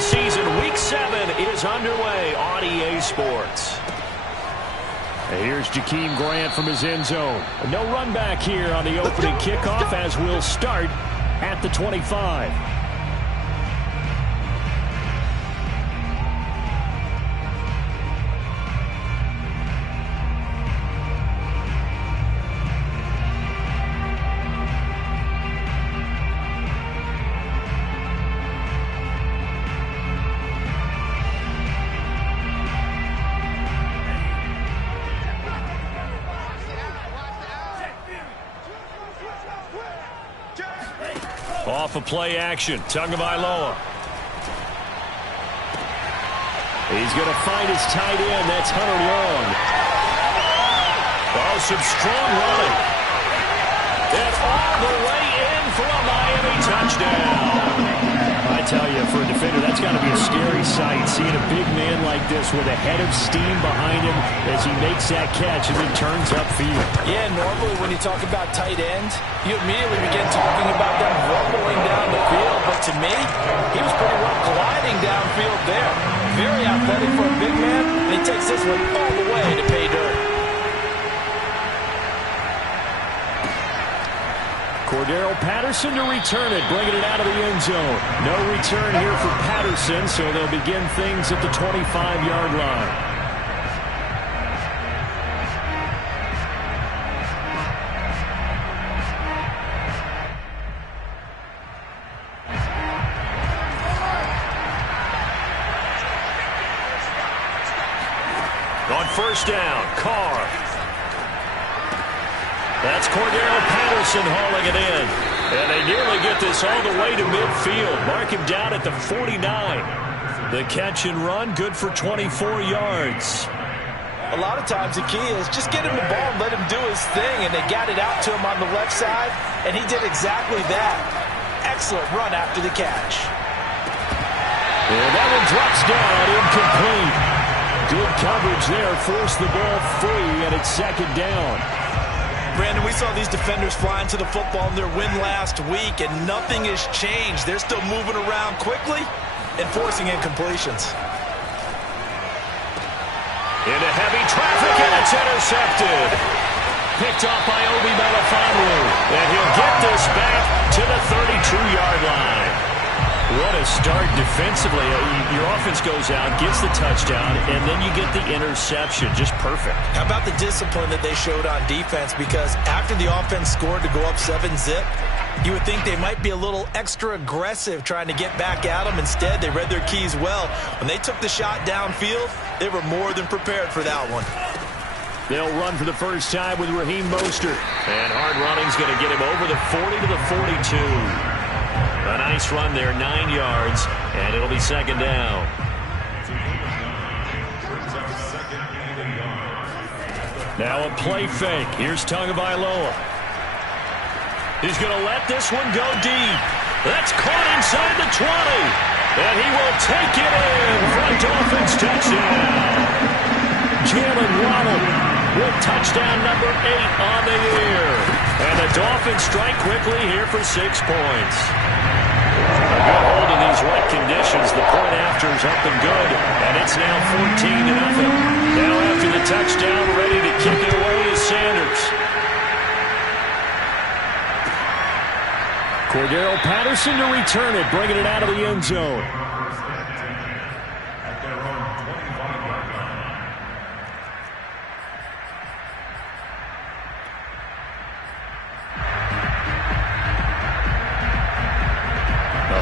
NFL season, Week 7 is underway on EA Sports. And here's Jakeem Grant from his end zone. No run back here on the opening kickoff as we'll start at the 25. Off of play action, Tagovailoa. He's going to find his tight end. That's Hunter Long. Oh, some strong running. It's all the way in for a Miami touchdown. I tell you, for a defender, that's got to be a scary sight, seeing a big man like this with a head of steam behind him as he makes that catch and then turns upfield. Yeah, normally when you talk about tight ends, you immediately begin talking about them rumbling down the field. But to me, he was pretty well gliding downfield there. Very athletic for a big man, and he takes this one all the way to pay dirt. Cordero Patterson to return it, bringing it out of the end zone. No return here for Patterson, so they'll begin things at the 25-yard line. On first down, Carr. That's Cordero Patterson hauling it in. And they nearly get this all the way to midfield. Mark him down at the 49. The catch and run, good for 24 yards. A lot of times the key is just get him the ball and let him do his thing. And they got it out to him on the left side, and he did exactly that. Excellent run after the catch. And that one drops down, incomplete. Good coverage there, forced the ball free, and it's second down. Brandon, we saw these defenders flying to the football in their win last week, and nothing has changed. They're still moving around quickly and forcing incompletions. Into heavy traffic, and it's intercepted. Picked off by Obi Melifonwu, and he'll get this back to the 32-yard line. What a start defensively. Your offense goes out, gets the touchdown, and then you get the interception. Just perfect. How about the discipline that they showed on defense? Because after the offense scored to go up 7-zip, you would think they might be a little extra aggressive trying to get back at them. Instead, they read their keys well. When they took the shot downfield, they were more than prepared for that one. They'll run for the first time with Raheem Mostert. And hard running's going to get him over the 40 to the 42. A nice run there, 9 yards, and it'll be second down. Now a play fake. Here's Tagovailoa. He's going to let this one go deep. That's caught inside the 20. And he will take it in for a Dolphins touchdown. Jalen Waddle with touchdown number 8 on the year. And the Dolphins strike quickly here for 6 points. A good hold in these wet conditions. The point after's up and good. And it's now 14-0. Now after the touchdown, ready to kick it away is Sanders. Cordero Patterson to return it, bringing it out of the end zone.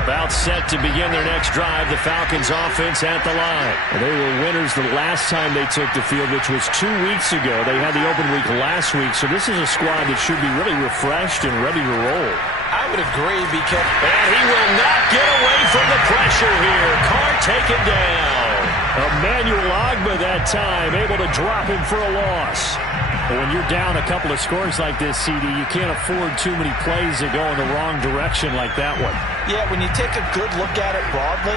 About set to begin their next drive, the Falcons offense at the line. They were winners the last time they took the field, which was 2 weeks ago. They had the open week last week, so this is a squad that should be really refreshed and ready to roll. I would agree because... And he will not get away from the pressure here. Carr taken down. Emmanuel Ogbah that time, able to drop him for a loss. But when you're down a couple of scores like this, CD, you can't afford too many plays that go in the wrong direction like that one. Yeah, when you take a good look at it broadly,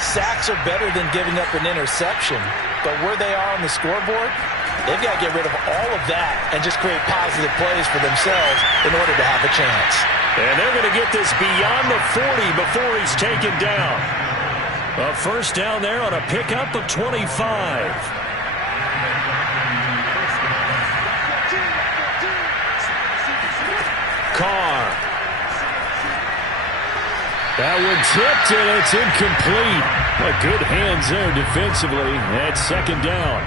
sacks are better than giving up an interception. But where they are on the scoreboard, they've got to get rid of all of that and just create positive plays for themselves in order to have a chance. And they're going to get this beyond the 40 before he's taken down. A first down there on a pickup of 25. Carr. That one tipped, and it's incomplete. But good hands there defensively at second down.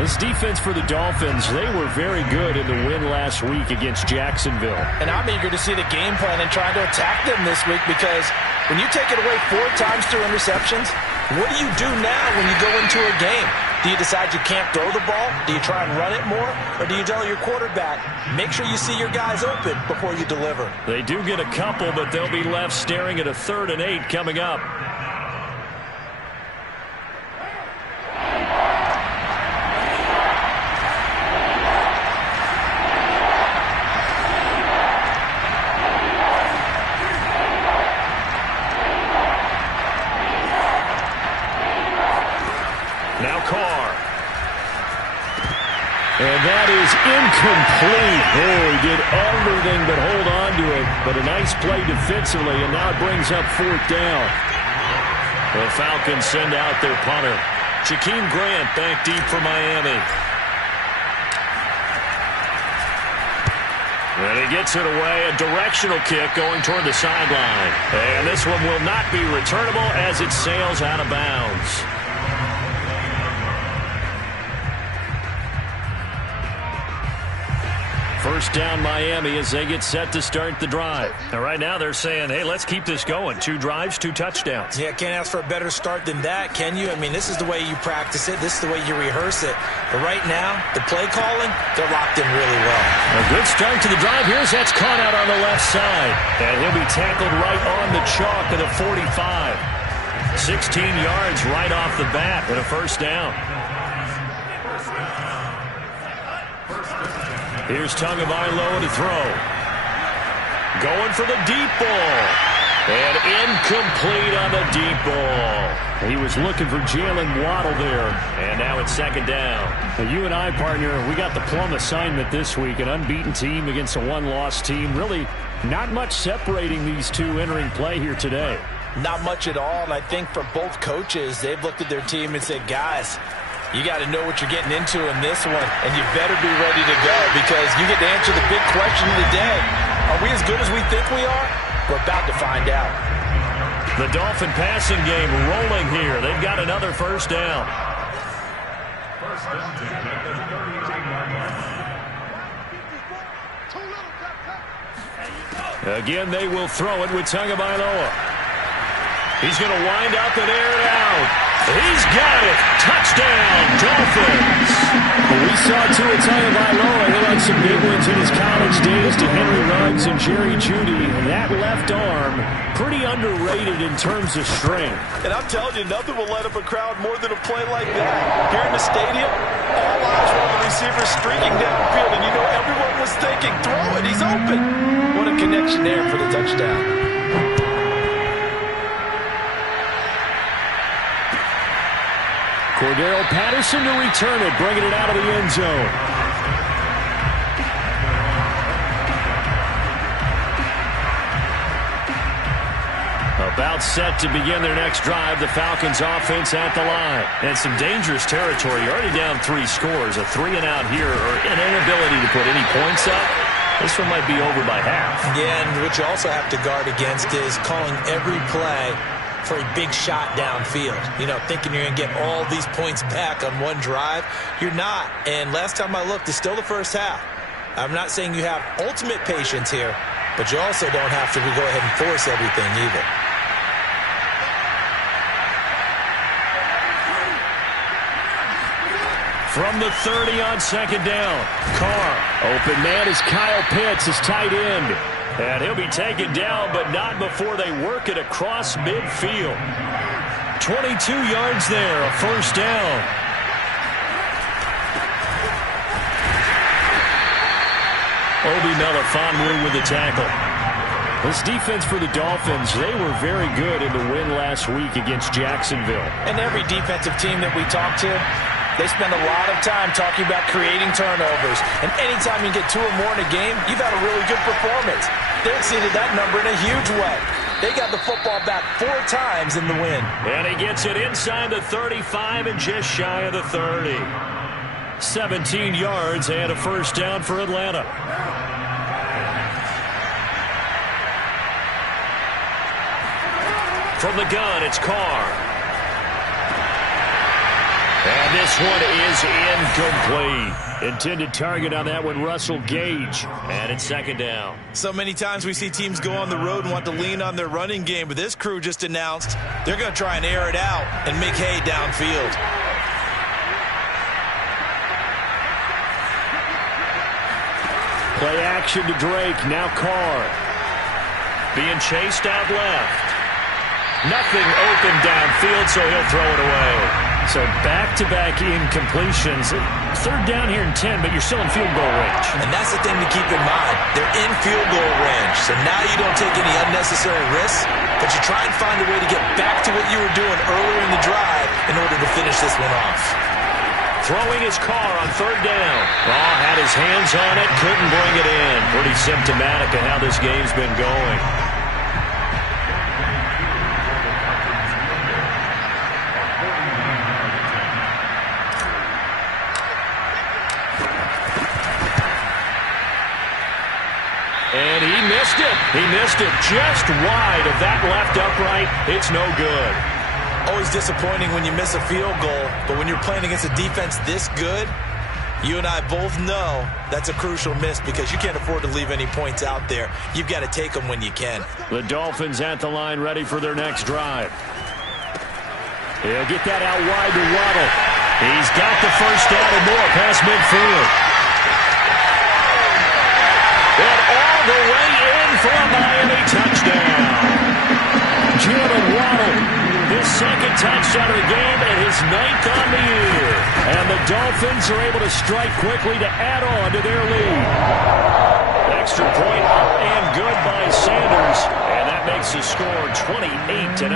This defense for the Dolphins, they were very good in the win last week against Jacksonville. And I'm eager to see the game plan and trying to attack them this week, because when you take it away 4 times through interceptions, what do you do now when you go into a game? Do you decide you can't throw the ball? Do you try and run it more? Or do you tell your quarterback, make sure you see your guys open before you deliver? They do get a couple, but they'll be left staring at a 3rd and 8 coming up. Now Carr. And that is incomplete. Oh, he did everything but hold on to it. But a nice play defensively, and now it brings up 4th down. The Falcons send out their punter. Jakeem Grant back deep for Miami. And he gets it away. A directional kick going toward the sideline. And this one will not be returnable as it sails out of bounds. First down Miami as they get set to start the drive. And right now they're saying, hey, let's keep this going. 2 drives, 2 touchdowns. Yeah, can't ask for a better start than that, can you? I mean, this is the way you practice it. This is the way you rehearse it. But right now, the play calling, they're locked in really well. A good start to the drive. Here's that's caught out on the left side. And he'll be tackled right on the chalk of the 45. 16 yards right off the bat and a first down. Here's Tagovailoa to throw. Going for the deep ball. And incomplete on the deep ball. He was looking for Jalen Waddle there. And now it's second down. Well, you and I, partner, we got the plum assignment this week. An unbeaten team against a one-loss team. Really not much separating these two entering play here today. Not much at all. And I think for both coaches, they've looked at their team and said, guys, you got to know what you're getting into in this one, and you better be ready to go, because you get to answer the big question of the day. Are we as good as we think we are? We're about to find out. The Dolphin passing game rolling here. They've got another first down. Again, they will throw it with Tagovailoa. He's going to wind up and air it out. He's got it. Touchdown, Dolphins. Well, we saw Tua Tagovailoa hit on some big ones in his college days to Henry Ruggs and Jerry Jeudy. And that left arm, pretty underrated in terms of strength. And I'm telling you, nothing will light up a crowd more than a play like that. Here in the stadium, all eyes were on the receiver streaking downfield. And you know everyone was thinking, throw it, he's open. What a connection there for the touchdown. Cordero Patterson to return it, bringing it out of the end zone. About set to begin their next drive, the Falcons offense at the line. And some dangerous territory. You're already down 3 scores. A 3-and-out here, or an inability to put any points up. This one might be over by half. Yeah, and what you also have to guard against is calling every play for a big shot downfield. You know, thinking you're going to get all these points back on one drive. You're not. And last time I looked, it's still the first half. I'm not saying you have ultimate patience here, but you also don't have to go ahead and force everything either. From the 30 on second down. Carr. Open man is Kyle Pitts, his tight end. And he'll be taken down, but not before they work it across midfield. 22 yards there, a first down. Obi Melifonwu with the tackle. This defense for the Dolphins, they were very good in the win last week against Jacksonville. And every defensive team that we talk to, they spend a lot of time talking about creating turnovers. And anytime you get 2 or more in a game, you've had a really good performance. They exceeded that number in a huge way. They got the football back 4 times in the win. And he gets it inside the 35 and just shy of the 30. 17 yards and a first down for Atlanta. From the gun, it's Carr. And this one is incomplete. Intended target on that one, Russell Gage. And it's second down. So many times we see teams go on the road and want to lean on their running game, but this crew just announced they're going to try and air it out and make hay downfield. Play action to Drake, now Carr. Being chased out left. Nothing open downfield, so he'll throw it away. So back-to-back incompletions. Third down here in 10, but you're still in field goal range. And that's the thing to keep in mind. They're in field goal range, so now you don't take any unnecessary risks, but you try and find a way to get back to what you were doing earlier in the drive in order to finish this one off. Throwing his car on third down. Raw had his hands on it, couldn't bring it in. Pretty symptomatic of how this game's been going. And he missed it. He missed it just wide of that left upright. It's no good. Always disappointing when you miss a field goal, but when you're playing against a defense this good, you and I both know that's a crucial miss because you can't afford to leave any points out there. You've got to take them when you can. The Dolphins at the line ready for their next drive. He'll get that out wide to Waddle. He's got the first down and more past midfield. And all the way in for a Miami touchdown. Jalen Waddle, his second touchdown of the game and his 9th on the year. And the Dolphins are able to strike quickly to add on to their lead. Extra point up and good by Sanders. And that makes the score 28-0.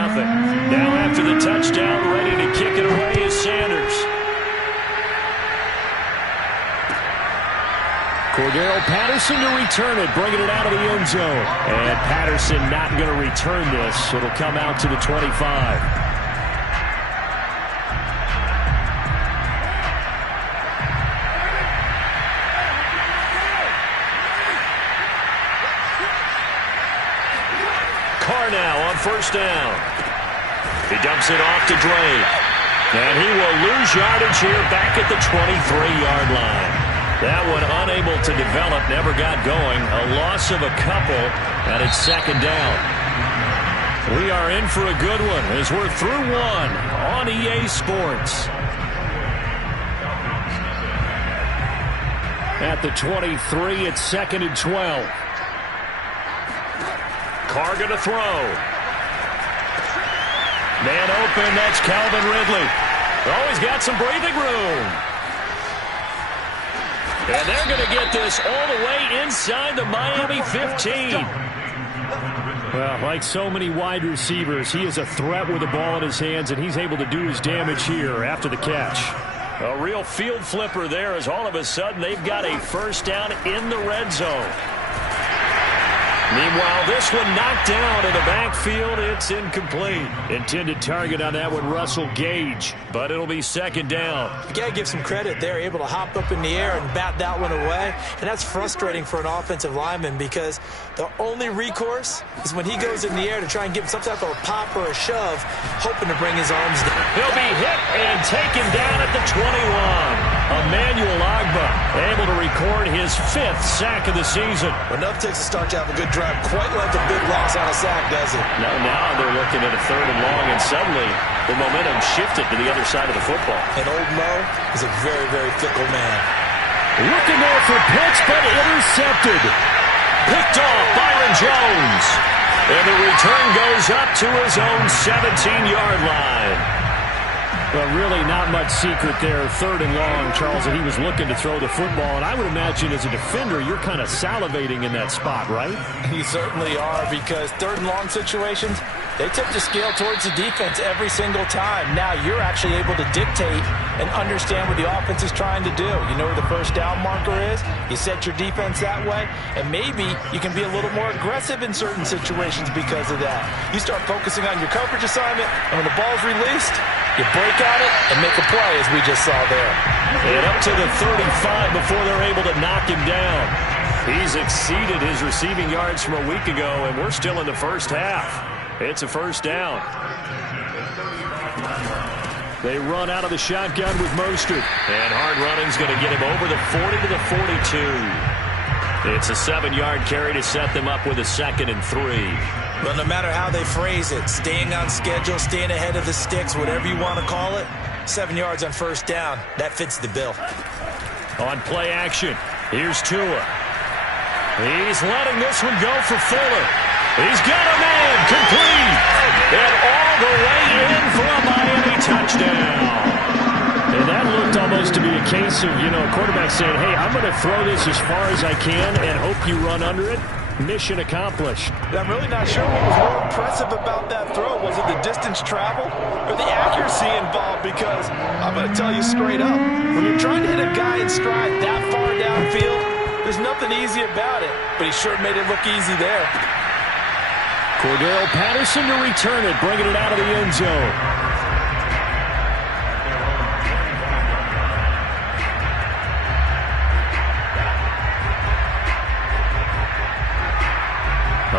Now after the touchdown, ready to kick it away is Sanders. Cordero Patterson to return it, bringing it out of the end zone. And Patterson not going to return this. It'll come out to the 25. Carr now on first down. He dumps it off to Drake. And he will lose yardage here back at the 23-yard line. That one unable to develop, never got going. A loss of a couple, and it's second down. We are in for a good one as we're through one on EA Sports. At the 23, it's 2nd and 12. Carr going to throw. Man open, that's Calvin Ridley. Oh, he's got some breathing room. And they're going to get this all the way inside the Miami 15. Well, like so many wide receivers, he is a threat with the ball in his hands, and he's able to do his damage here after the catch. A real field flipper there as all of a sudden they've got a first down in the red zone. Meanwhile, this one knocked down in the backfield. It's incomplete. Intended target on that one, Russell Gage, but it'll be second down. You got to give some credit there, able to hop up in the air and bat that one away. And that's frustrating for an offensive lineman because the only recourse is when he goes in the air to try and give some type of a pop or a shove, hoping to bring his arms down. He'll be hit and taken down at the 21. Emmanuel Ogbah able to record his 5th sack of the season. Enough takes a start to have a good drive, quite like a big loss on a sack, does it? Now they're looking at a 3rd and long, and suddenly the momentum shifted to the other side of the football. And old Mo is a very, very fickle man. Looking there for Pitts, but intercepted. Picked off Byron Jones. And the return goes up to his own 17-yard line. Well, really not much secret there. 3rd and long, Charles, and he was looking to throw the football. And I would imagine as a defender, you're kind of salivating in that spot, right? You certainly are, because 3rd and long situations, They tip the scale towards the defense every single time. Now you're actually able to dictate and understand what the offense is trying to do. You know where the first down marker is. You set your defense that way, and maybe you can be a little more aggressive in certain situations because of that. You start focusing on your coverage assignment, and when the ball's released, you break on it and make a play, as we just saw there. And up to the 35 before they're able to knock him down. He's exceeded his receiving yards from a week ago, and we're still in the first half. It's a first down. They run out of the shotgun with Mostert. And hard running's going to get him over the 40 to the 42. It's a 7-yard carry to set them up with a 2nd and 3. Well, no matter how they phrase it, staying on schedule, staying ahead of the sticks, whatever you want to call it, 7 yards on first down, that fits the bill. On play action, here's Tua. He's letting this one go for Fuller. He's got a man, complete, and all the way in for a Miami touchdown. And that looked almost to be a case of, a quarterback saying, hey, I'm going to throw this as far as I can and hope you run under it. Mission accomplished. I'm really not sure what was more impressive about that throw. Was it the distance traveled or the accuracy involved? Because I'm going to tell you straight up, when you're trying to hit a guy in stride that far downfield, there's nothing easy about it. But he sure made it look easy there. Cordell Patterson to return it, bringing it out of the end zone.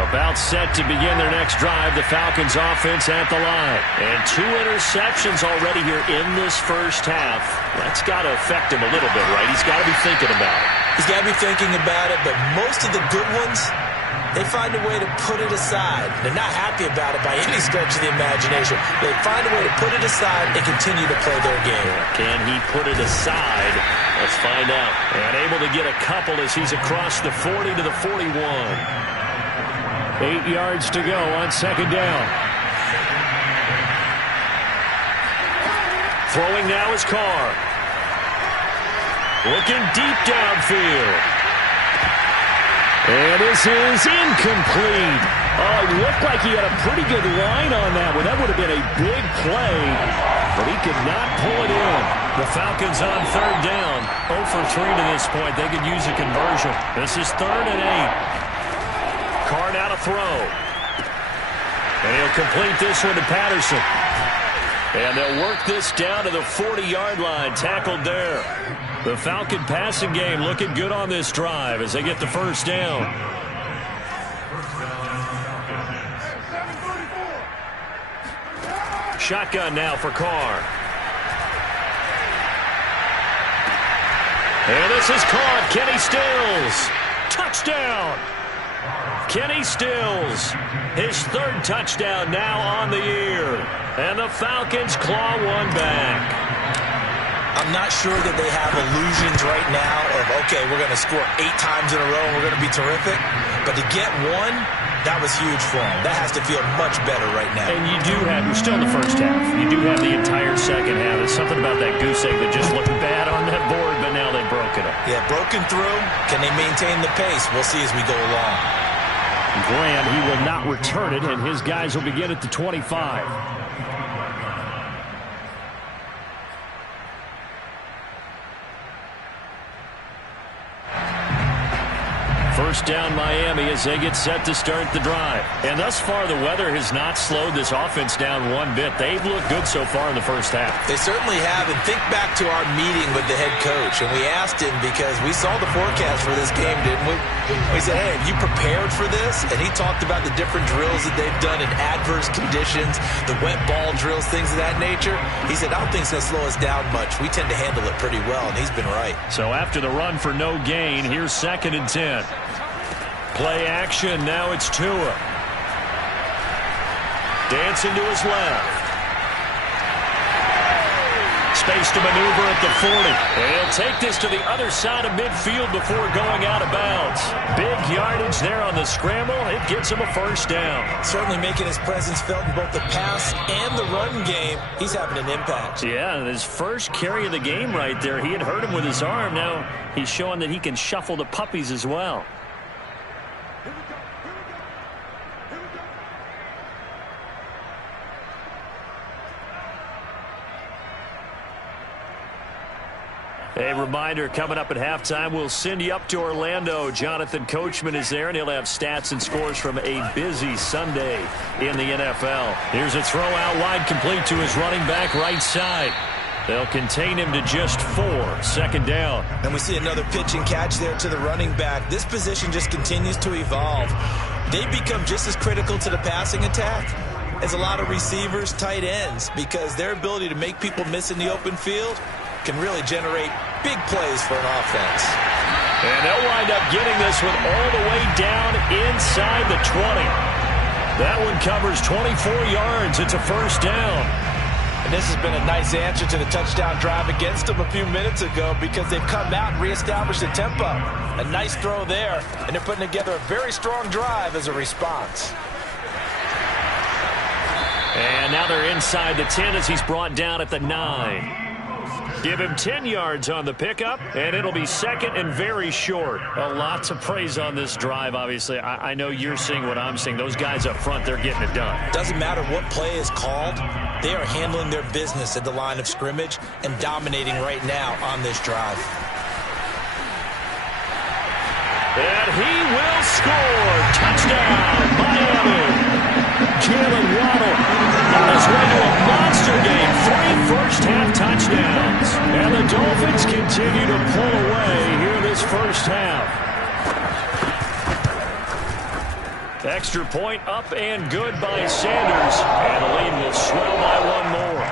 About set to begin their next drive, the Falcons offense at the line. And 2 interceptions already here in this first half. That's got to affect him a little bit, right? He's got to be thinking about it. He's got to be thinking about it, but most of the good ones, they find a way to put it aside. They're not happy about it by any stretch of the imagination. They find a way to put it aside and continue to play their game. Can he put it aside? Let's find out. And able to get a couple as he's across the 40 to the 41. 8 yards to go on 2nd down. Throwing now is Carr. Looking deep downfield. And this is incomplete. Oh, it looked like he had a pretty good line on that one. That would have been a big play, but he could not pull it in. The Falcons on 3rd down. 0 for 3 to this point. They could use a conversion. This is 3rd and 8. Carr now to throw. And he'll complete this one to Patterson. And they'll work this down to the 40-yard line. Tackled there. The Falcon passing game looking good on this drive as they get the first down. Shotgun now for Carr. And this is caught. Kenny Stills. Touchdown. Kenny Stills, his 3rd touchdown now on the year. And the Falcons claw one back. I'm not sure that they have illusions right now of, okay, we're going to score 8 times in a row and we're going to be terrific. But to get one, that was huge for them. That has to feel much better right now. And you're still in the first half. You do have the entire second half. There's something about that goose egg that just looked bad on that board, but now they've broken it. Yeah, broken through. Can they maintain the pace? We'll see as we go along. Graham, he will not return it, and his guys will begin at the 25. First down Miami as they get set to start the drive. And thus far, the weather has not slowed this offense down one bit. They've looked good so far in the first half. They certainly have. And think back to our meeting with the head coach. And we asked him because we saw the forecast for this game, didn't we? We said, hey, have you prepared for this? And he talked about the different drills that they've done in adverse conditions, the wet ball drills, things of that nature. He said, I don't think it's going to slow us down much. We tend to handle it pretty well, and he's been right. So after the run for no gain, here's 2nd and 10. Play action. Now it's Tua. Dancing to his left. Space to maneuver at the 40. And he'll take this to the other side of midfield before going out of bounds. Big yardage there on the scramble. It gets him a first down. Certainly making his presence felt in both the pass and the run game. He's having an impact. Yeah, his first carry of the game right there. He had hurt him with his arm. Now he's showing that he can shuffle the puppies as well. A reminder, coming up at halftime, we'll send you up to Orlando. Jonathan Coachman is there, and he'll have stats and scores from a busy Sunday in the NFL. Here's a throw out wide, complete to his running back right side. They'll contain him to just 4. 2nd down. And we see another pitch and catch there to the running back. This position just continues to evolve. They become just as critical to the passing attack as a lot of receivers, tight ends, because their ability to make people miss in the open field can really generate big plays for an offense. And they'll wind up getting this one all the way down inside the 20. That one covers 24 yards. It's a 1st down. And this has been a nice answer to the touchdown drive against them a few minutes ago because they've come out and reestablished the tempo. A nice throw there, and they're putting together a very strong drive as a response. And now they're inside the 10 as he's brought down at the 9. Give him 10 yards on the pickup, and it'll be 2nd and very short. A lot to praise on this drive, obviously. I know you're seeing what I'm seeing. Those guys up front, they're getting it done. Doesn't matter what play is called. They are handling their business at the line of scrimmage and dominating right now on this drive. And he will score. Touchdown, Miami. Jalen Waddle on his way to a monster game. 3 first-half touchdowns. And the Dolphins continue to pull away here this first half. Extra point up and good by Sanders. And the lead will swell by 1 more.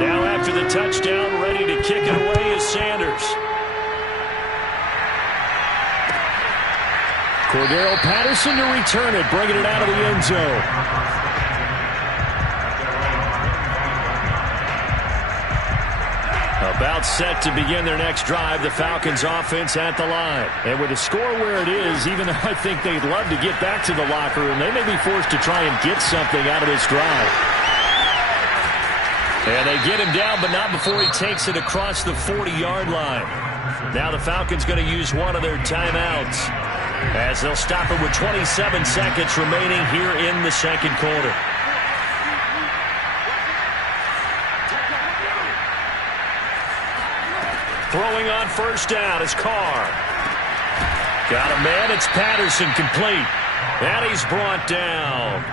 Now after the touchdown, ready to kick it away is Sanders. Cordero Patterson to return it, bringing it out of the end zone. About set to begin their next drive, the Falcons offense at the line. And with the score where it is, even though I think they'd love to get back to the locker room, they may be forced to try and get something out of this drive. And they get him down, but not before he takes it across the 40-yard line. Now the Falcons going to use one of their timeouts, as they'll stop it with 27 seconds remaining here in the 2nd quarter. Throwing on 1st down is Carr. Got a man, it's Patterson, complete. And he's brought down.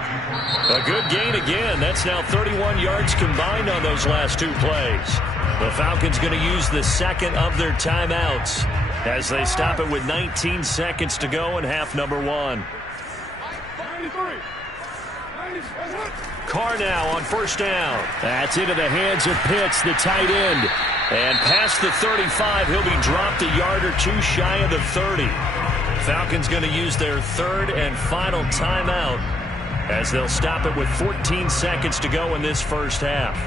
A good gain again. That's now 31 yards combined on those last 2 plays. The Falcons going to use the 2nd of their timeouts as they stop it with 19 seconds to go in half number 1. Carr now on 1st down. That's into the hands of Pitts, the tight end. And past the 35, he'll be dropped a yard or 2 shy of the 30. Falcons going to use their 3rd and final timeout as they'll stop it with 14 seconds to go in this first half.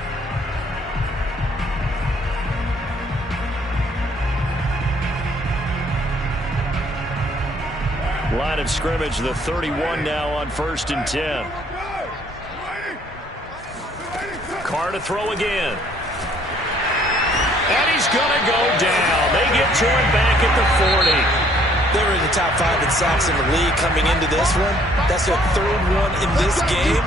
Line of scrimmage, the 31 now on 1st and 10. Carr to throw again. And he's going to go down. They get to him back at the 40. They were in the top 5 in sacks in the league coming into this one. That's their 3rd one in this game.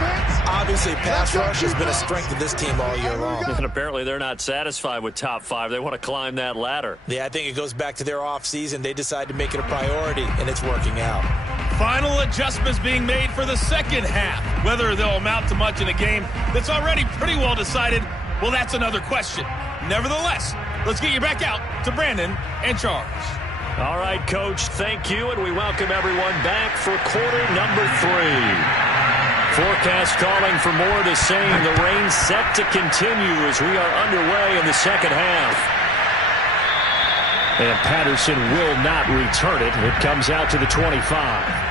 Obviously, pass rush has been a strength of this team all year long. And apparently they're not satisfied with top 5. They want to climb that ladder. Yeah, I think it goes back to their offseason. They decide to make it a priority, and it's working out. Final adjustments being made for the 2nd half. Whether they'll amount to much in a game that's already pretty well decided, well, that's another question. Nevertheless, let's get you back out to Brandon and Charles. All right, Coach, thank you, and we welcome everyone back for quarter number 3. Forecast calling for more of the same. The rain set to continue as we are underway in the 2nd half. And Patterson will not return it. It comes out to the 25.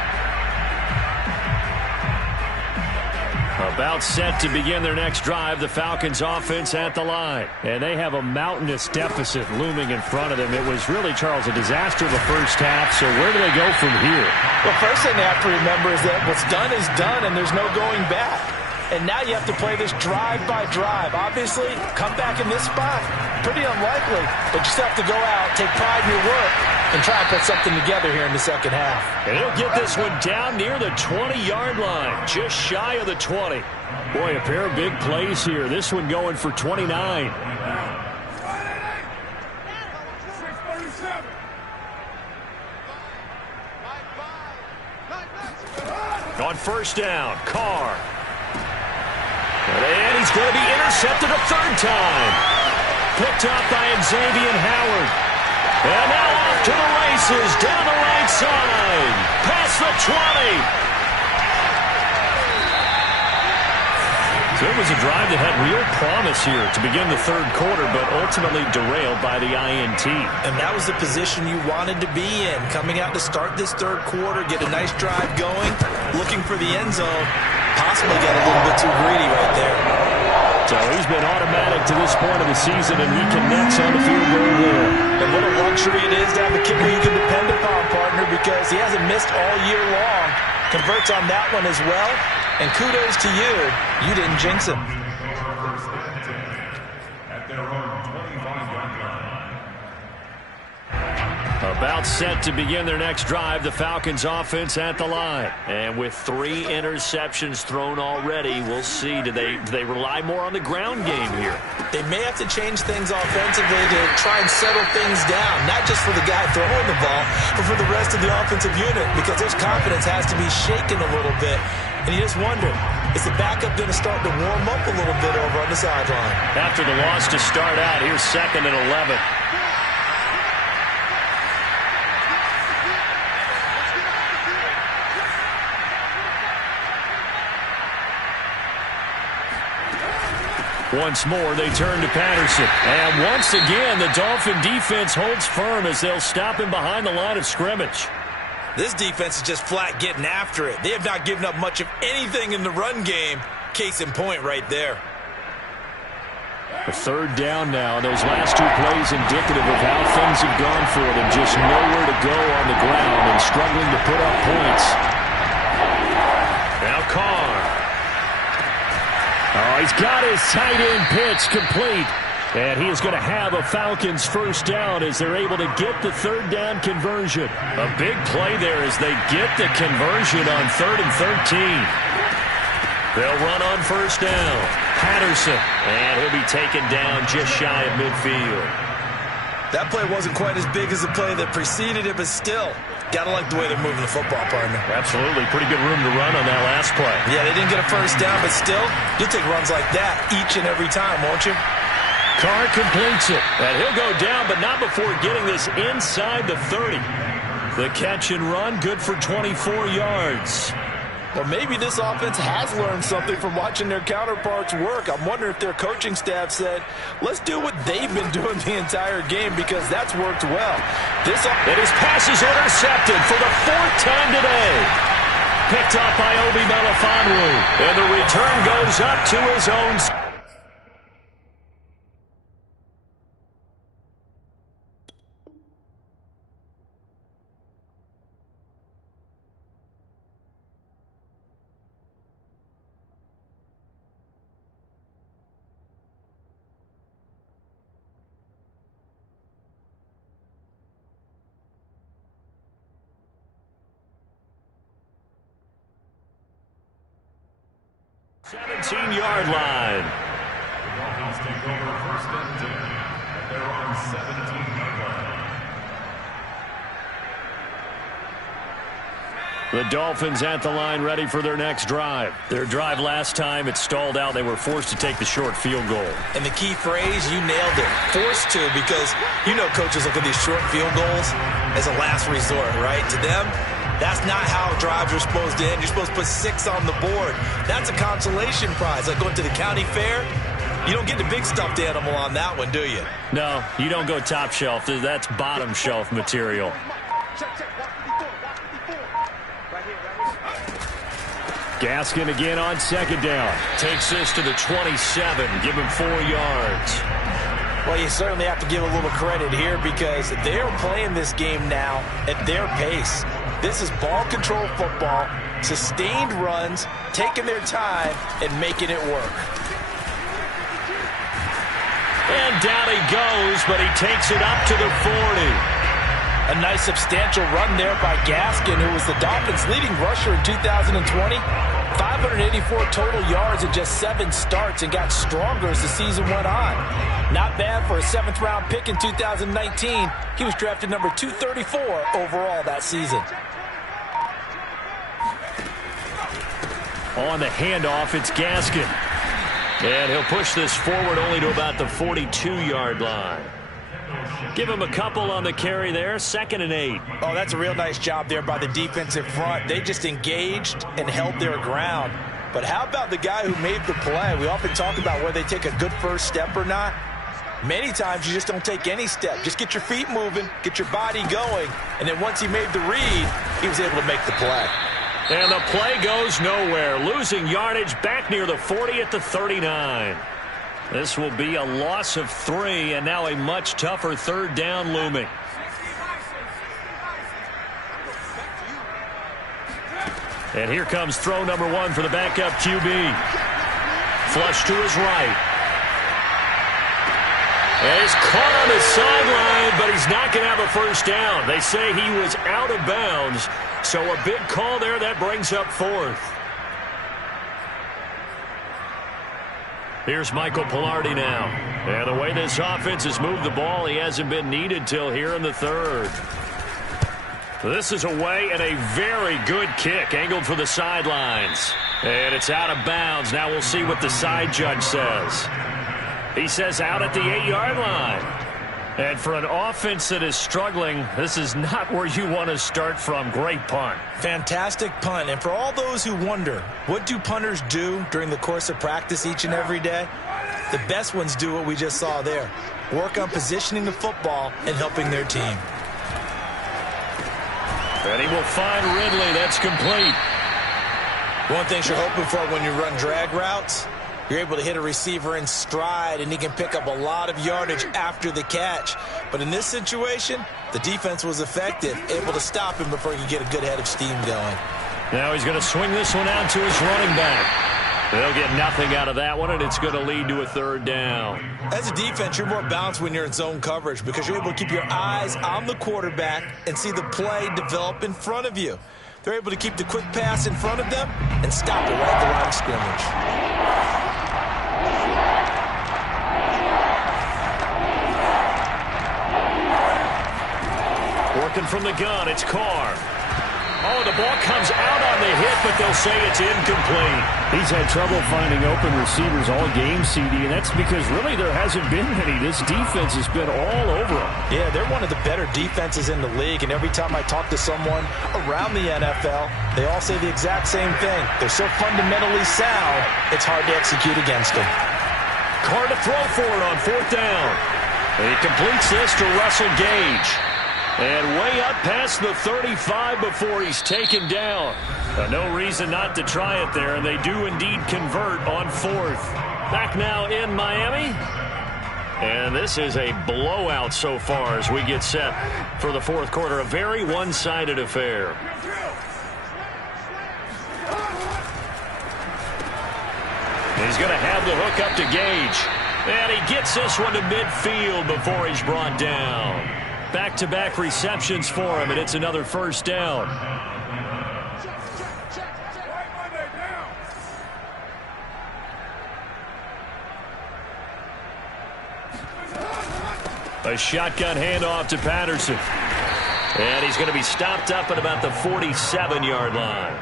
About set to begin their next drive, the Falcons offense at the line. And they have a mountainous deficit looming in front of them. It was really, Charles, a disaster the first half. So where do they go from here? Well, first thing they have to remember is that what's done is done, and there's no going back. And now you have to play this drive by drive. Obviously, come back in this spot, pretty unlikely. But you still have to go out, take pride in your work, and try and put something together here in the 2nd half. And he'll get this one down near the 20-yard line, just shy of the 20. Boy, a pair of big plays here. This one going for 29. On first down, Carr. And he's going to be intercepted a third time. Picked up by Xavier Howard. And now off to the races, down the right side. Past the 20. So it was a drive that had real promise here to begin the third quarter, but ultimately derailed by the INT. And that was the position you wanted to be in. Coming out to start this third quarter, get a nice drive going, looking for the end zone. Possibly got a little bit too greedy right there. So he's been automatic to this point of the season, and he connects on the field goal there. And what a luxury it is to have a kicker you can depend upon, partner, because he hasn't missed all year long. Converts on that one as well. And kudos to you. You didn't jinx him. About set to begin their next drive, the Falcons offense at the line. And with 3 interceptions thrown already, we'll see. Do they rely more on the ground game here? They may have to change things offensively to try and settle things down. Not just for the guy throwing the ball, but for the rest of the offensive unit. Because their confidence has to be shaken a little bit. And you just wonder, is the backup going to start to warm up a little bit over on the sideline? After the loss to start out, here's 2nd and 11. Once more, they turn to Patterson. And once again, the Dolphin defense holds firm as they'll stop him behind the line of scrimmage. This defense is just flat getting after it. They have not given up much of anything in the run game. Case in point right there. A third down now. Those last 2 plays indicative of how things have gone for them. Just nowhere to go on the ground and struggling to put up points. Now Carr. Oh, he's got his tight end pitch complete. And he is going to have a Falcons first down as they're able to get the third down conversion. A big play there as they get the conversion on 3rd and 13. They'll run on first down. Patterson. And he'll be taken down just shy of midfield. That play wasn't quite as big as the play that preceded it, but still, gotta like the way they're moving the football, partner. Absolutely. Pretty good room to run on that last play. Yeah, they didn't get a first down, but still, you'll take runs like that each and every time, won't you? Carr completes it. And he'll go down, but not before getting this inside the 30. The catch and run, good for 24 yards. Well, maybe this offense has learned something from watching their counterparts work. I'm wondering if their coaching staff said, let's do what they've been doing the entire game because that's worked well. And his pass is intercepted for the 4th time today. Picked up by Obi Melifonwu. And the return goes up to his own. 17-yard line. The Dolphins take over 1st and 10 at their own 17-yard line. The Dolphins at the line ready for their next drive. Their drive last time, it stalled out. They were forced to take the short field goal. And the key phrase, you nailed it. Forced to, because you know coaches look at these short field goals as a last resort, right? To them, that's not how drives are supposed to end. You're supposed to put 6 on the board. That's a consolation prize. Like going to the county fair, you don't get the big stuffed animal on that one, do you? No, you don't go top shelf. That's bottom shelf material. Gaskin again on 2nd down. Takes this to the 27. Give him 4 yards. Well, you certainly have to give a little credit here because they're playing this game now at their pace. This is ball control football, sustained runs, taking their time, and making it work. And down he goes, but he takes it up to the 40. A nice substantial run there by Gaskin, who was the Dolphins' leading rusher in 2020. 584 total yards in just 7 starts and got stronger as the season went on. Not bad for a 7th-round pick in 2019. He was drafted number 234 overall that season. On the handoff, it's Gaskin. And he'll push this forward only to about the 42-yard line. Give him a couple on the carry there, 2nd and 8. Oh, that's a real nice job there by the defensive front. They just engaged and held their ground. But how about the guy who made the play? We often talk about whether they take a good first step or not. Many times you just don't take any step. Just get your feet moving, get your body going, and then once he made the read, he was able to make the play. And the play goes nowhere, losing yardage back near the 40 at the 39. This will be a loss of 3, and now a much tougher 3rd down looming. And here comes throw number 1 for the backup QB. Flush to his right. And he's caught on his sideline, but he's not going to have a first down. They say he was out of bounds, so a big call there that brings up 4th. Here's Michael Pilardi now. And the way this offense has moved the ball, he hasn't been needed till here in the 3rd. This is away and a very good kick, angled for the sidelines. And it's out of bounds. Now we'll see what the side judge says. He says out at the 8-yard line. And for an offense that is struggling, this is not where you want to start from. Great punt. Fantastic punt. And for all those who wonder, what do punters do during the course of practice each and every day? The best ones do what we just saw there. Work on positioning the football and helping their team. And he will find Ridley. That's complete. One thing you're hoping for when you run drag routes, you're able to hit a receiver in stride, and he can pick up a lot of yardage after the catch. But in this situation, the defense was effective, able to stop him before he could get a good head of steam going. Now he's going to swing this one out to his running back. They'll get nothing out of that one, and it's going to lead to a 3rd down. As a defense, you're more balanced when you're in zone coverage because you're able to keep your eyes on the quarterback and see the play develop in front of you. They're able to keep the quick pass in front of them and stop it right at the line of scrimmage. Working from the gun, it's Carr. Oh, the ball comes out on the hit, but they'll say it's incomplete. He's had trouble finding open receivers all game, CD, and that's because really there hasn't been many. This defense has been all over him. Yeah, they're one of the better defenses in the league, and every time I talk to someone around the NFL, they all say the exact same thing. They're so fundamentally sound, it's hard to execute against them. Carr to throw for it on 4th down. And he completes this to Russell Gage. And way up past the 35 before he's taken down. No reason not to try it there, and they do indeed convert on 4th. Back now in Miami. And this is a blowout so far as we get set for the 4th quarter. A very one-sided affair. He's going to have the hook up to Gage. And he gets this one to midfield before he's brought down. Back-to-back receptions for him, and it's another 1st down. A shotgun handoff to Patterson. And he's going to be stopped up at about the 47-yard line.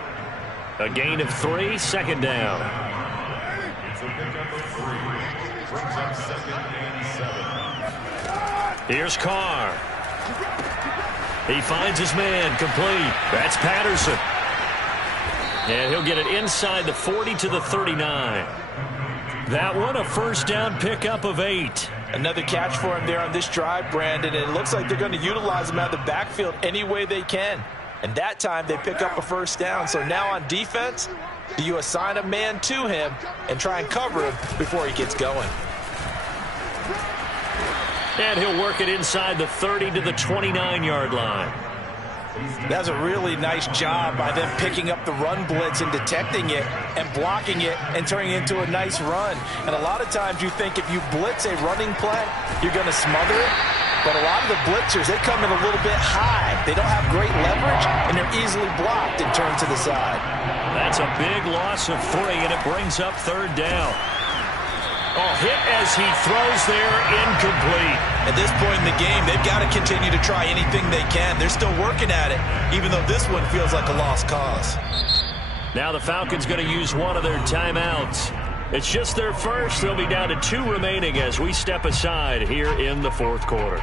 A gain of 3, 2nd down. It's a pickup of 3. Brings up 2nd and 7. Here's Carr. He finds his man complete. That's Patterson. And he'll get it inside the 40 to the 39. That one a 1st down pickup of 8. Another catch for him there on this drive, Brandon, and it looks like they're going to utilize him out of the backfield any way they can. And that time they pick up a 1st down. So now on defense, do you assign a man to him and try and cover him before he gets going? And he'll work it inside the 30 to the 29-yard line. That's a really nice job by them picking up the run blitz and detecting it and blocking it and turning it into a nice run. And a lot of times you think if you blitz a running play, you're going to smother it. But a lot of the blitzers, they come in a little bit high. They don't have great leverage, and they're easily blocked and turned to the side. That's a big loss of 3, and it brings up 3rd down. Oh, hit as he throws there, incomplete. At this point in the game, they've got to continue to try anything they can. They're still working at it, even though this one feels like a lost cause. Now the Falcons going to use one of their timeouts. It's just their first. They'll be down to 2 remaining as we step aside here in the fourth quarter.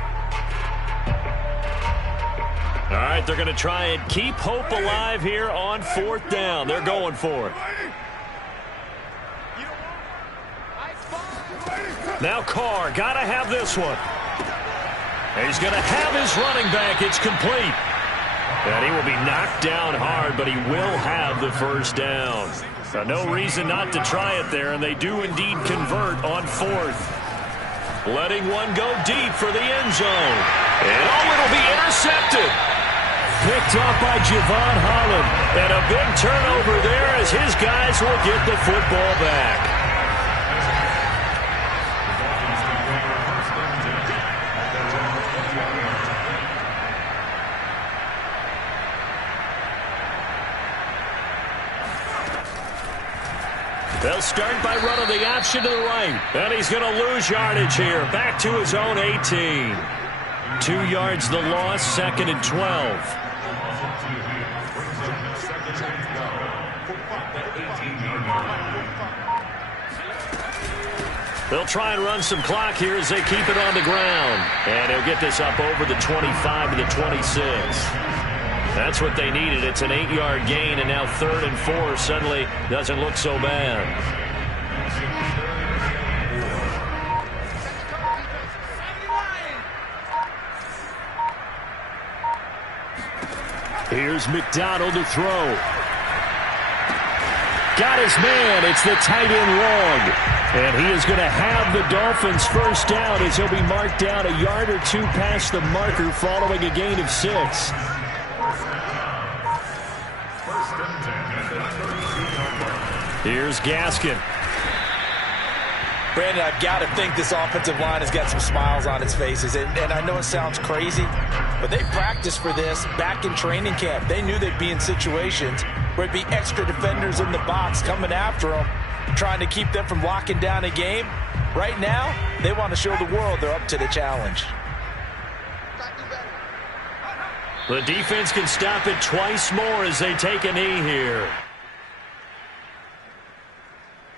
All right, they're going to try and keep hope alive here on 4th down. They're going for it. Now Carr, got to have this one. He's going to have his running back. It's complete. And he will be knocked down hard, but he will have the first down. No reason not to try it there, and they do indeed convert on 4th. Letting one go deep for the end zone. And it'll be intercepted. Picked off by Javon Holland. And a big turnover there as his guys will get the football back. They'll start by running the option to the right. And he's going to lose yardage here. Back to his own 18. 2 yards the loss, 2nd and 12. They'll try and run some clock here as they keep it on the ground. And he'll get this up over the 25 to the 26. That's what they needed. It's an 8-yard gain, and now 3rd and 4 suddenly doesn't look so bad. Here's McDonald to throw. Got his man. It's the tight end long. And he is going to have the Dolphins first down as he'll be marked down a yard or 2 past the marker following a gain of 6. Here's Gaskin. Brandon, I've got to think this offensive line has got some smiles on its faces. And I know it sounds crazy, but they practiced for this back in training camp. They knew they'd be in situations where it'd be extra defenders in the box coming after them, trying to keep them from locking down a game. Right now, they want to show the world they're up to the challenge. The defense can stop it twice more as they take a knee here.